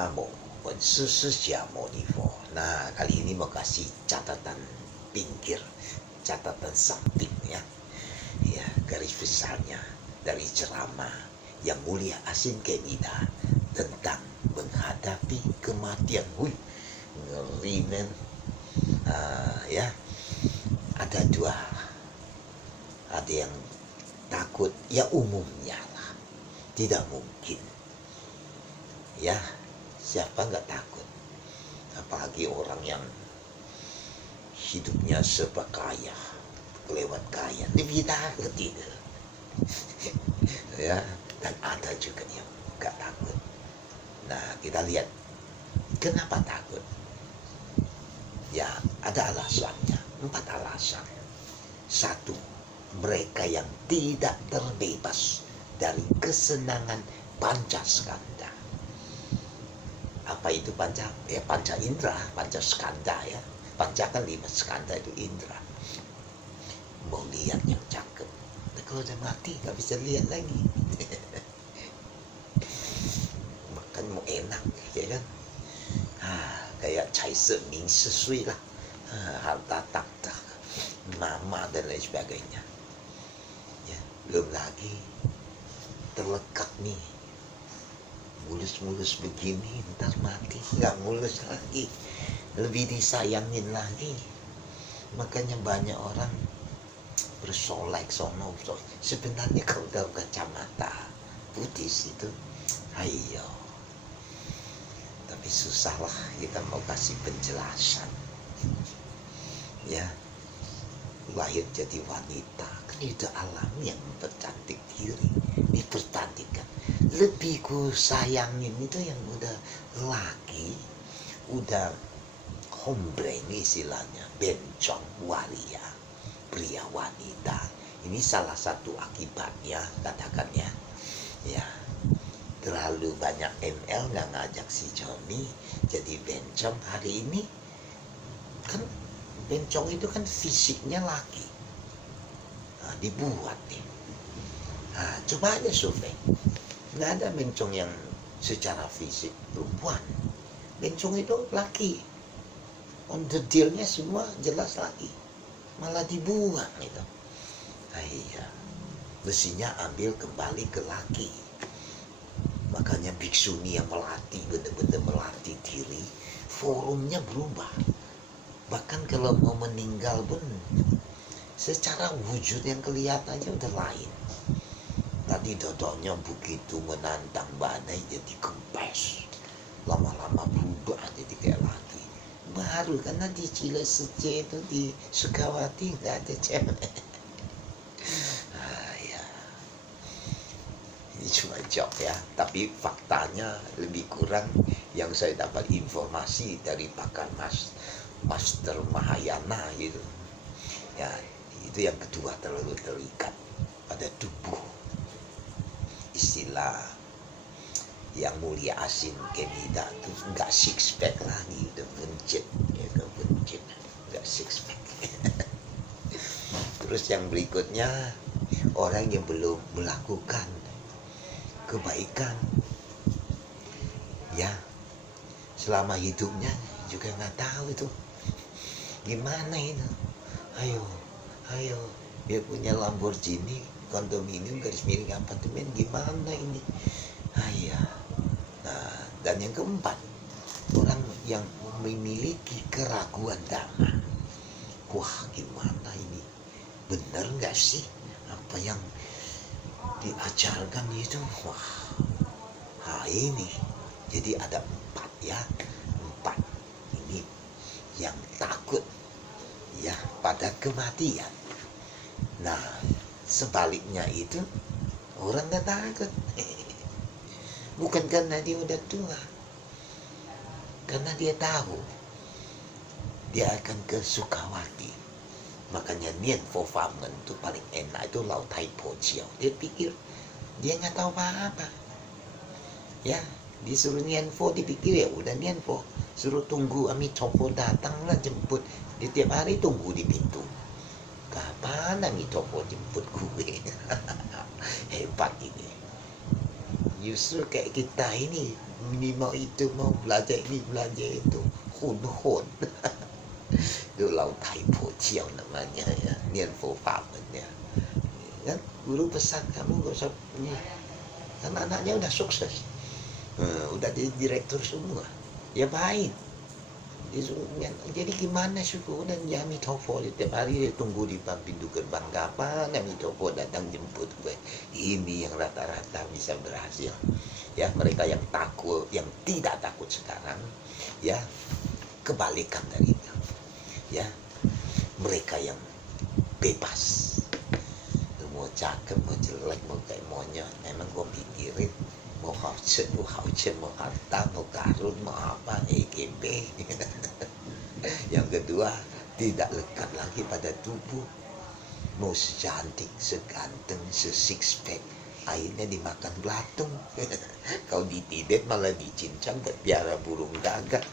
Namo, Siamo Nivo. Nah, kali ini mau kasih catatan pinggir, catatan samping ya. Ya, garis besarnya dari ceramah yang mulia Asin Kenida tentang menghadapi kematian. Wih, ngeri men. Ya, ada dua. Ada yang takut, ya umumnya lah. Tidak mungkin. Ya, siapa nggak takut? Apalagi orang yang hidupnya serba kaya, kelewat kaya, lebih takut itu. Ya, dan ada juga yang nggak takut. Nah, kita lihat kenapa takut. Ya, ada alasannya, 4 alasan. 1, mereka yang tidak terbebas dari kesenangan pancaskanda. Apa itu panca? Ya, panca indera, panca skanda ya. Panca kan 5, skanda itu indera. Mau lihat yang cakep, tapi kalau udah mati gak bisa lihat lagi. Makan mau enak, ya kan? Kayak cai seming sesuai lah, harta takhta, mama dan lain sebagainya. Ya, belum lagi terlekat nih, mulus-mulus begini, ntar mati nggak mulus lagi, lebih disayangin lagi. Makanya banyak orang bersolek sono. Sebenarnya kalau udah kacamata putih itu, ayo. Tapi susah lah kita mau kasih penjelasan. Ya, lahir jadi wanita kan itu alam yang mempercantik diri, dipercantikkan. Lebih ku sayangin itu yang udah laki, udah hombreng istilahnya, bencong waria, pria wanita. Ini salah satu akibatnya, katakan ya. Ya, terlalu banyak ML nggak ngajak si Johnny jadi bencong hari ini. Kan bencong itu kan fisiknya laki. Nah, dibuat nih. Nah, coba aja survei. Nggak ada bencong yang secara fisik perempuan. Bencong itu laki. On the deal-nya semua jelas laki. Malah dibuat gitu. Nah, iya. Mestinya ambil kembali ke laki. Makanya biksuni yang melatih, benar-benar melatih diri, forumnya berubah. Bahkan kalau mau meninggal pun secara wujud yang kelihatannya udah lain. Tadi dodoknya begitu menantang badai jadi kempes. Lama-lama berubah jadi kayak laki. Baru karena di Cilesece itu di Sukawati nggak ada cewek. Ini cuma jok ya, tapi faktanya lebih kurang yang saya dapat informasi dari pakar Master Mahayana gitu. Ya, itu yang kedua, terlalu terikat pada tubuh. Istilah yang mulia Asin Kenida itu nggak six pack lagi, udah buncit, ya kan buncit, nggak six pack. Terus yang berikutnya, orang yang belum melakukan kebaikan ya selama hidupnya juga nggak tahu itu gimana itu. Ayo dia punya Lamborghini, kondominium, garis miring apartemen, gimana ini. Ayo. Nah, dan yang keempat, orang yang memiliki keraguan dhamma. Wah, gimana ini, bener nggak sih apa yang diajarkan itu? Wah, ini jadi ada 4 ya, 4 ini yang takut ya pada kematian. Nah, sebaliknya itu orang gak takut. Bukan karena dia udah tua, karena dia tahu dia akan ke Sukawati. Makanya Nian Fo Famen itu paling enak, itu Lao Tai Po Chiao. Dia pikir dia nggak tahu apa-apa. Ya, disuruh Nian Fo dipikir ya udah Nian Fo. Suruh tunggu Amitabha datanglah jemput. Dia tiap hari tunggu di pintu. Kapan Amitabha jemput gue? Hebat ini. Justru kayak kita ini ini mau itu, mau belajar ini belajar itu, hun itu Lao Tai Po Chiao namanya ya, Nian Fo Famen ya. Kan guru pesan kamu gak usah ini, kan anaknya udah sukses, udah jadi direktur semua, ya baik. Jadi gimana syukur dan Yami Tofo tiap hari dia tunggu di pintu gerbang, kapan Yami Tofo datang jemput gue. Ini yang rata-rata bisa berhasil. Ya, mereka yang takut, yang tidak takut sekarang, ya kebalikan dari itu. Ya, mereka yang bebas. Mau cakep, mau jelek, mau kayak monyet, memang gue pikirin mau hauce, mau harta, mau karun, mau apa, EGB. Yang kedua, tidak lekat lagi pada tubuh. Mau secantik, seganteng, se-six pack, akhirnya dimakan belatung. Kalau di Tibet malah dicincang ke piara burung gagak.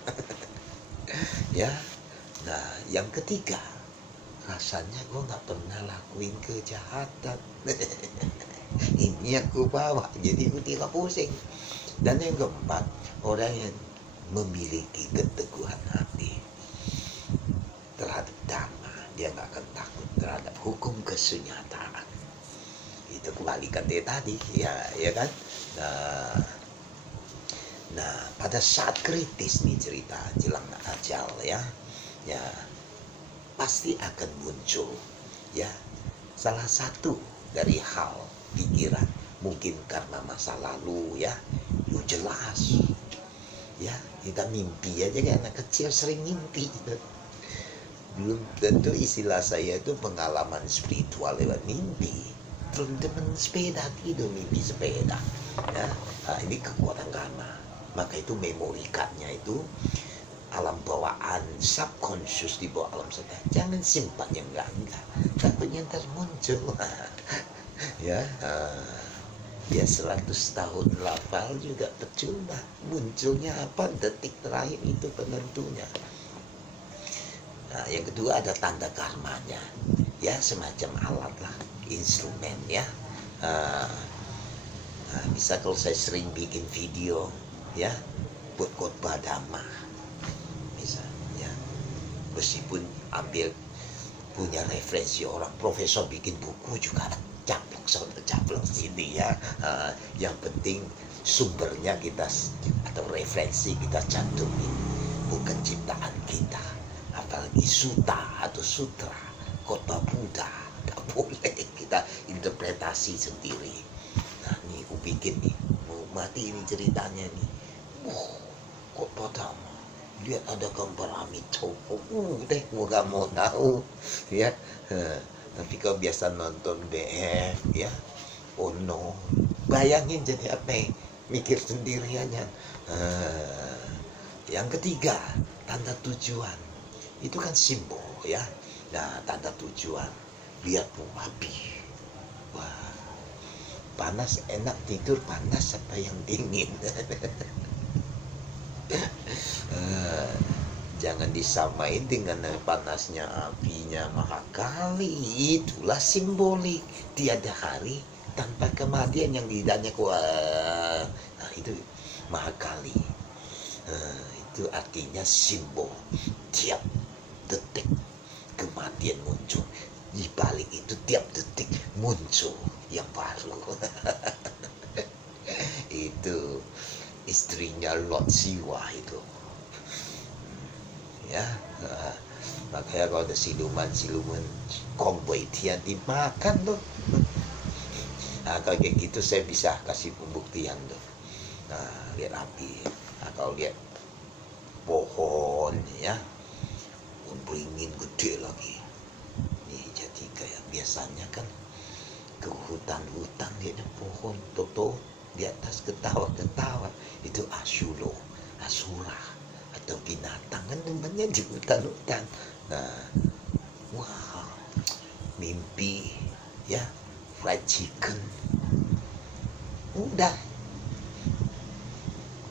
Ya, nah yang ketiga, rasanya gue nggak pernah lakuin kejahatan. Ini yang gue bawa, jadi gue tidak pusing. Dan yang keempat, orang yang memiliki keteguhan hati terhadap dhamma, dia nggak akan takut terhadap hukum kesunyataan. Itu kebalikan dia tadi, ya kan? Nah, pada saat kritis nih cerita jelang ajal ya pasti akan muncul ya salah satu dari hal pikiran, mungkin karena masa lalu ya jelas ya, kita mimpi aja kan, anak kecil sering mimpi. Belum tentu istilah saya itu pengalaman spiritual lewat mimpi. Teman-teman sepeda tidur mimpi sepeda ya. Nah, ini kekuatan karma. Maka itu memori cardnya itu alam bawaan subconscious di bawah alam sadar. Jangan simpan yang enggak, takutnya ntar muncul. Ya 100 tahun lafal juga percuma, munculnya apa detik terakhir itu penentunya. Nah, yang kedua ada tanda karmanya ya, semacam alat lah, instrumen ya. Bisa kalau saya sering bikin video ya buat khotbah dhamma, bisa ya, meskipun ambil punya referensi orang profesor bikin buku juga caplok sini ya. Yang penting sumbernya kita atau referensi kita cantumin, bukan ciptaan kita, apalagi sutta atau sutra khotbah Buddha, tak boleh kita interpretasi sendiri. Nah ini aku bikin nih, mau mati ini ceritanya nih. Khotbah Dhamma, lihat ada gambar Amitabha, deh gak mau tahu ya. Tapi kalau biasa nonton BF ya, oh no, bayangin jadi apa, mikir sendiri aja. Yang ketiga, tanda tujuan, itu kan simbol ya. Nah tanda tujuan, lihat api, wah panas, enak tidur, panas apa yang dingin. Jangan disamain dengan panasnya apinya Mahakali. Itulah simbolik tiada hari tanpa kematian yang lidahnya kuat. Nah itu Mahakali. Itu artinya simbol tiap detik kematian muncul. Di balik itu tiap detik muncul yang baru. Itu istrinya Lord Siwa itu ya. Makanya kalau ada siluman Kong Boi Tian dimakan tuh. Nah kalau kayak gitu saya bisa kasih pembuktian tuh. Nah lihat api, nah, kalau lihat pohon ya, beringin gede lagi nih, jadi kayak biasanya kan ke hutan-hutan dia ada pohon toto di atas ketawa-ketawa, itu asura atau binatang kan temannya di hutan-hutan. Nah, wow, mimpi ya fried chicken udah,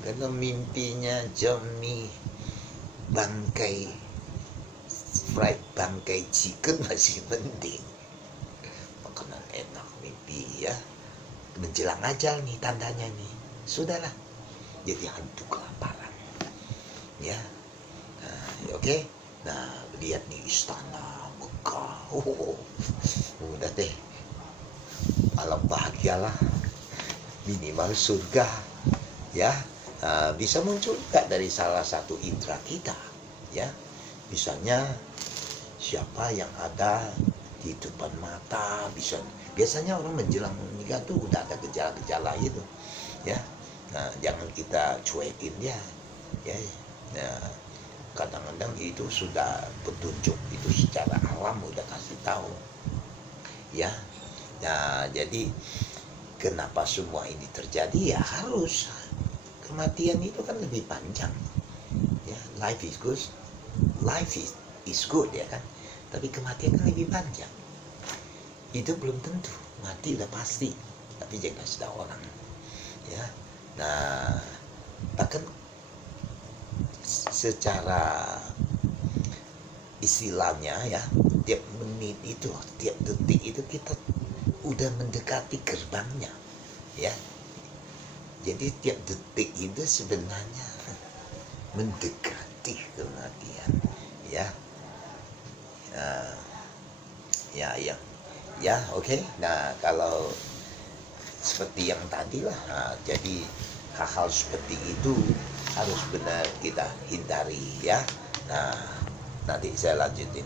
karena mimpinya Johnny bangkai fried bangkai chicken masih penting, makanan enak, mimpi ya menjelang ajal nih tandanya nih, sudahlah jadi hantu kelaparan. Ya, nah, oke. Nah, lihat nih istana megah. Udah deh, alam bahagialah, minimal surga. Ya, bisa muncul juga dari salah satu indera kita. Ya, misalnya siapa yang ada di depan mata, biasanya orang menjelang menikah tuh udah ada gejala-gejala itu. Ya, nah jangan kita cuekin dia. Ya, nah, kadang-kadang itu sudah petunjuk, itu secara alam udah kasih tahu. Ya, nah jadi kenapa semua ini terjadi? Ya harus, kematian itu kan lebih panjang. Ya, life is good ya kan, tapi kematian kan lebih panjang. Itu belum tentu, mati udah pasti, tapi jangan kasih tahu orang. Ya, nah bahkan secara istilahnya ya, tiap menit itu, tiap detik itu kita udah mendekati gerbangnya. Ya, jadi tiap detik itu sebenarnya mendekati kematian. Ya, ya, oke. Nah, kalau seperti yang tadi lah, jadi hal-hal seperti itu harus benar kita hindari ya. Nah, nanti saya lanjutin.